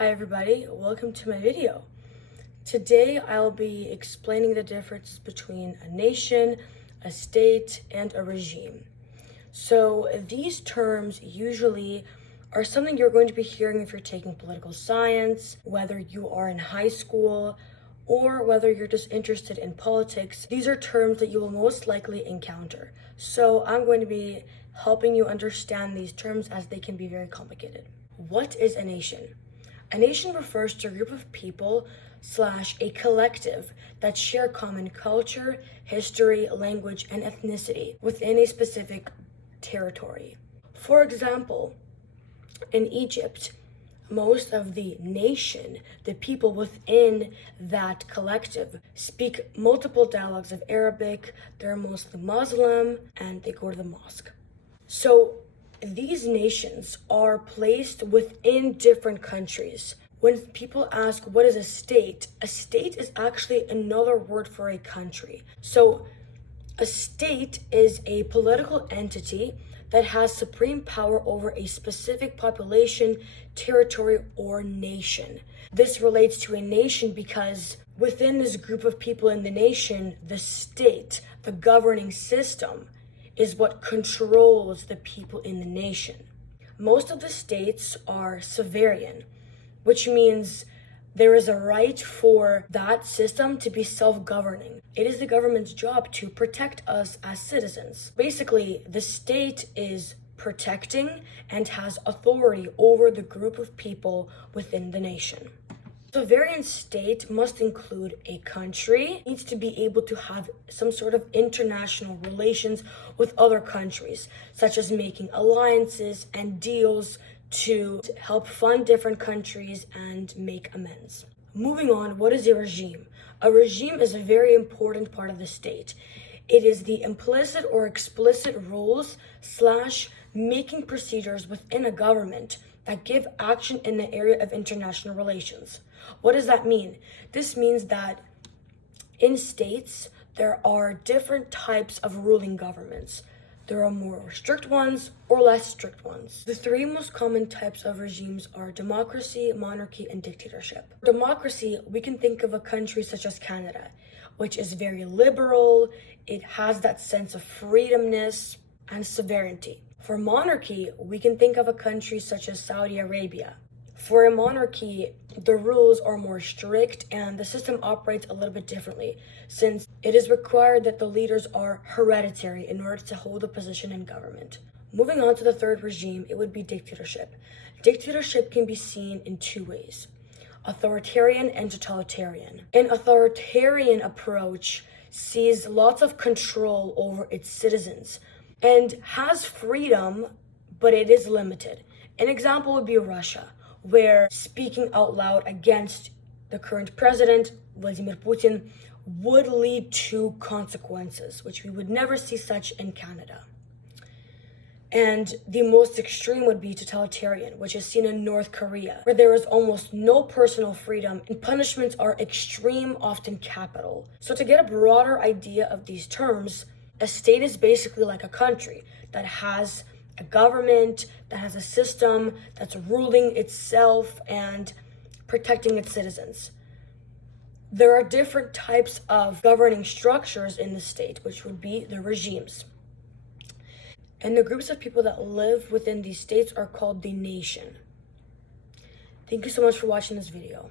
Hi everybody, welcome to my video. Today I'll be explaining the differences between a nation, a state, and a regime. So these terms usually are something you're going to be hearing if you're taking political science, whether you are in high school, or whether you're just interested in politics. These are terms that you will most likely encounter. So I'm going to be helping you understand these terms as they can be very complicated. What is a nation? A nation refers to a group of people / a collective that share common culture, history, language, and ethnicity within a specific territory. For example, in Egypt, most of the nation, the people within that collective, speak multiple dialects of Arabic, they're mostly Muslim, and they go to the mosque. So these nations are placed within different countries. When people ask what is a state is actually another word for a country. So a state is a political entity that has supreme power over a specific population, territory, or nation. This relates to a nation because within this group of people in the nation, the state, the governing system, is what controls the people in the nation. Most of the states are sovereign, which means there is a right for that system to be self-governing. It is the government's job to protect us as citizens. Basically, the state is protecting and has authority over the group of people within the nation. Sovereign state must include a country, needs to be able to have some sort of international relations with other countries, such as making alliances and deals to help fund different countries and make amends. Moving on, what is a regime? A regime is a very important part of the state. It is the implicit or explicit rules / making procedures within a government that give action in the area of international relations. What does that mean? This means that in states, there are different types of ruling governments. There are more strict ones or less strict ones. The three most common types of regimes are democracy, monarchy, and dictatorship. Democracy, we can think of a country such as Canada, which is very liberal. It has that sense of freedomness and sovereignty. For monarchy, we can think of a country such as Saudi Arabia. For a monarchy, the rules are more strict and the system operates a little bit differently, since it is required that the leaders are hereditary in order to hold a position in government. Moving on to the third regime, it would be dictatorship. Dictatorship can be seen in two ways: authoritarian and totalitarian. An authoritarian approach sees lots of control over its citizens and has freedom, but it is limited. An example would be Russia, where speaking out loud against the current president, Vladimir Putin, would lead to consequences, which we would never see such in Canada. And the most extreme would be totalitarian, which is seen in North Korea, where there is almost no personal freedom and punishments are extreme, often capital. So to get a broader idea of these terms, a state is basically like a country that has a government, that has a system that's ruling itself and protecting its citizens. There are different types of governing structures in the state, which would be the regimes. And the groups of people that live within these states are called the nation. Thank you so much for watching this video.